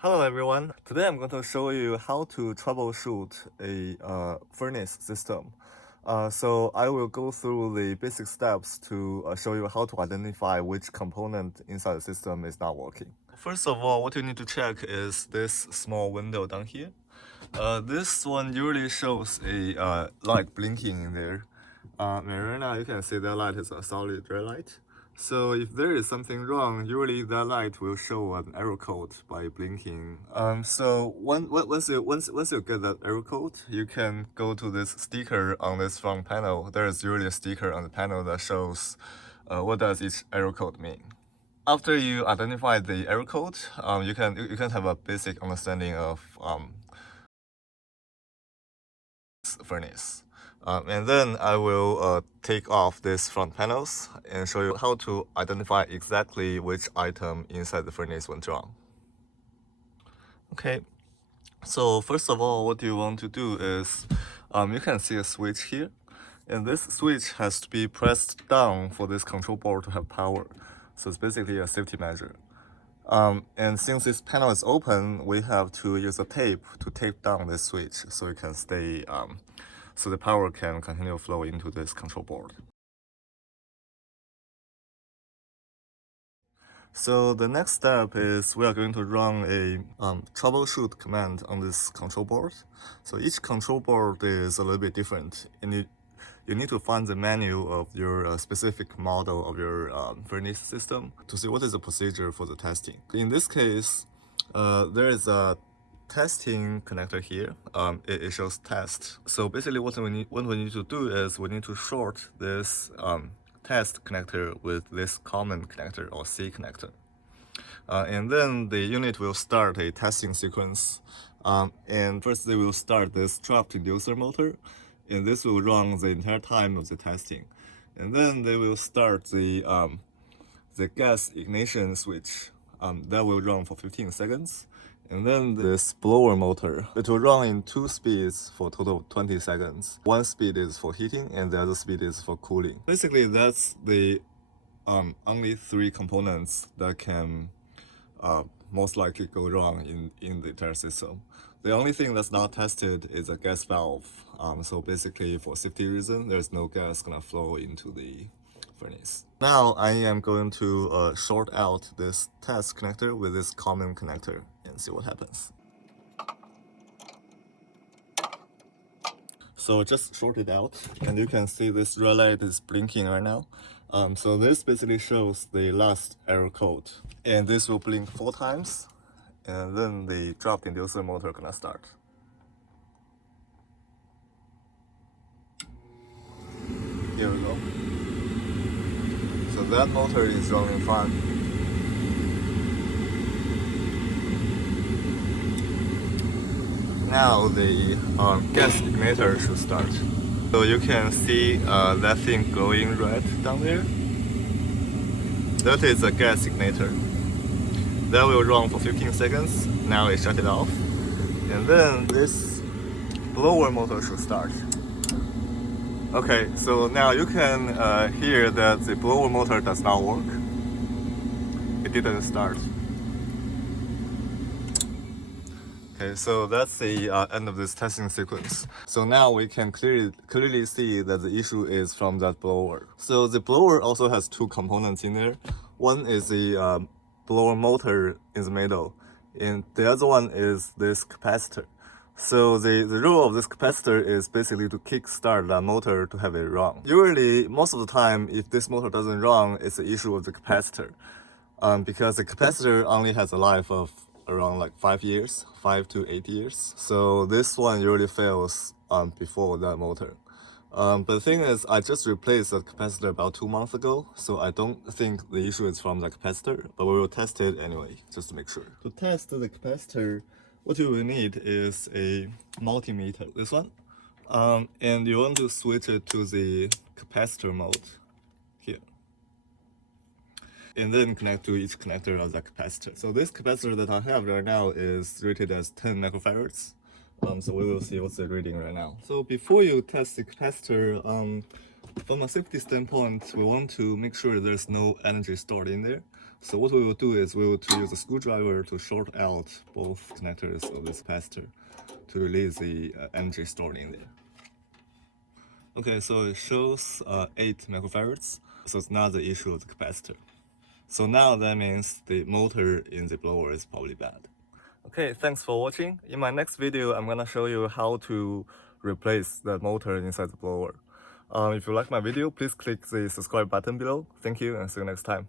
Hello everyone, today I'm going to show you how to troubleshoot a furnace system. So I will go through the basic steps to show you how to identify which component inside the system is not working. First of all, what you need to check is this small window down here. This one usually shows a light blinking in there. And right now you can see that light is a solid red light. So if there is something wrong, usually that light will show an error code by blinking. So once you get that error code, you can go to this sticker on this front panel. There is usually a sticker on the panel that shows what does each error code mean. After you identify the error code, you can have a basic understanding of furnace. And then I will take off these front panels and show you how to identify exactly which item inside the furnace went wrong. Okay, so first of all, what you want to do is you can see a switch here, and this switch has to be pressed down for this control board to have power. So it's basically a safety measure. And since this panel is open, we have to use a tape to tape down this switch so it can stay, so the power can continue to flow into this control board. So the next step is we are going to run a troubleshoot command on this control board. So each control board is a little bit different, and you need to find the menu of your specific model of your furnace system to see what is the procedure for the testing. In this case, there is a testing connector here. It shows test. So basically what we need to do is we need to short this test connector with this common connector or C connector. And then the unit will start a testing sequence. And first they will start this draft inducer motor, and this will run the entire time of the testing. And then they will start the gas ignition switch. That will run for 15 seconds. And then this blower motor, it will run in 2 speeds for a total of 20 seconds. One speed is for heating and the other speed is for cooling. Basically, that's the only 3 components that can most likely go wrong in the entire system. The only thing that's not tested is a gas valve. So basically, for safety reason, there's no gas gonna flow into the furnace. Now I am going to short out this test connector with this common connector and see what happens. So just short it out, and you can see this red light is blinking right now. So this basically shows the last error code, and this will blink 4 times, and then the draft inducer motor gonna start. Here we go. So that motor is running fine. Now the gas igniter should start. So you can see that thing glowing red down there. That is a gas igniter. That will run for 15 seconds. Now it shut it off. And then this blower motor should start. Okay, so now you can hear that the blower motor does not work. It didn't start. Okay, so that's the end of this testing sequence. So now we can clearly see that the issue is from that blower. So the blower also has 2 components in there. One is the blower motor in the middle, and the other one is this capacitor. So the role of this capacitor is basically to kickstart that motor to have it run. Usually, most of the time, if this motor doesn't run, it's the issue of the capacitor. Because the capacitor only has a life of around like 5 years, 5 to 8 years. So this one usually fails before that motor. But the thing is, I just replaced that capacitor about 2 months ago, so I don't think the issue is from the capacitor, but we will test it anyway, just to make sure. To test the capacitor, what you will need is a multimeter, this one, and you want to switch it to the capacitor mode here, and then connect to each connector of the capacitor. So this capacitor that I have right now is rated as 10 microfarads. So we will see what's the reading right now. So before you test the capacitor, from a safety standpoint, we want to make sure there's no energy stored in there. So what we will do is we will use a screwdriver to short out both connectors of this capacitor to release the energy stored in there. Okay, so it shows 8 microfarads, so it's not the issue of the capacitor. So now that means the motor in the blower is probably bad. Okay, thanks for watching. In my next video, I'm gonna show you how to replace the motor inside the blower. If you like my video, please click the subscribe button below. Thank you and see you next time.